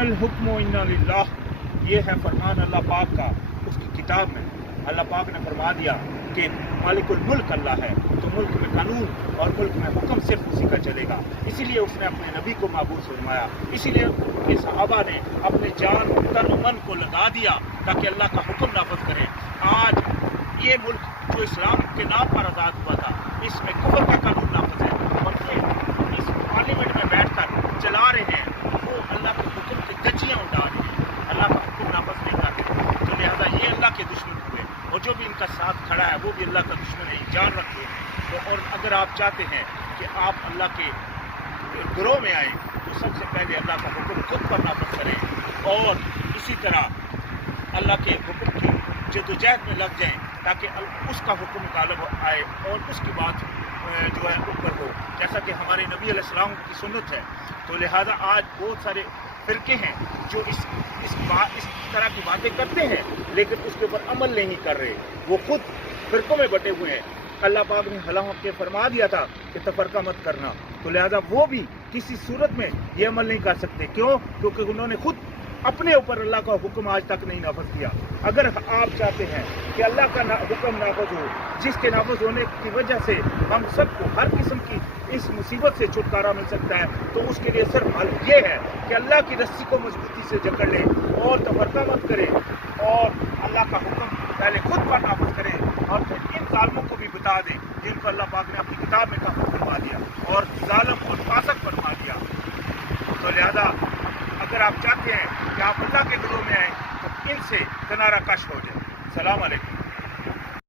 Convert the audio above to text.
इन्नल हुक्म इन्ना लिल्लाह, ये है फरमान अल्लाह पाक का उसकी किताब में। अल्लाह पाक ने फरमा दिया कि मालिकुल मुल्क अल्लाह है, तो मुल्क में कानून और मुल्क में हुक्म सिर्फ उसी का चलेगा। इसीलिए उसने अपने नबी को महबूस फरमाया, इसीलिए उनके सहाबा ने अपने जान तन मन को लगा दिया ताकि अल्लाह का हुक्म नाफज करें। आज ये मुल्क जो इस्लाम के नाम पर आज़ाद हुआ था, इसमें कुफर के कानून नाफज है और ये इस पार्लियामेंट में बैठकर चला रहे हैं, वो अल्लाह के हुक्म की गचियाँ उड़ा रहे हैं, अल्लाह का हुक्म नाफज नहीं करते। तो लिहाजा ये अल्लाह के दुश्मन हुए और जो भी इनका साथ खड़ा है वो भी अल्लाह का दुश्मन है, जान रखिए। तो और अगर आप चाहते हैं कि आप अल्लाह के ग्रोह में आए तो सबसे पहले अल्लाह का हुक्म खुद पर नाफज करें और इसी तरह अल्लाह के हुक्म की जदोजहद में लग जाएं ताकि उसका हुक्म गालिब आए और उसकी बात जो है ऊपर हो, जैसा कि हमारे नबी अलैहिस्सलाम की सुन्नत है। तो लिहाजा आज बहुत सारे फ़िरके हैं जो इस तरह की बातें करते हैं लेकिन उसके ऊपर अमल नहीं कर रहे, वो खुद फ़िरकों में बटे हुए हैं। अल्लाह पाक ने हलाह के फरमा दिया था कि तफरका मत करना, तो लिहाजा वो भी किसी सूरत में ये अमल नहीं कर सकते। क्यों? क्योंकि उन्होंने खुद अपने ऊपर अल्लाह का हुक्म आज तक नहीं नाफज किया। अगर आप चाहते हैं कि अल्लाह का हुक्म नाफज हो, जिसके नाफज होने की वजह से हम सबको हर किस्म की इस मुसीबत से छुटकारा मिल सकता है, तो उसके लिए सिर्फ हल ये है कि अल्लाह की रस्सी को मजबूती से जकड़ लें और तफरका मत करें और अल्लाह का हुक्म पहले खुद पर नाफज करें और फिर इन जालिमों को भी बता दें जिनको अल्लाह पाक ने अपनी किताब में काफिर फरमा दिया और जालिम और फासिक फरमा दिया। तो लिहाजा अगर आप चाहते हैं कि आप अल्लाह के घरों में आए तो इनसे किनारा कश हो जाए। सलाम अलैकुम।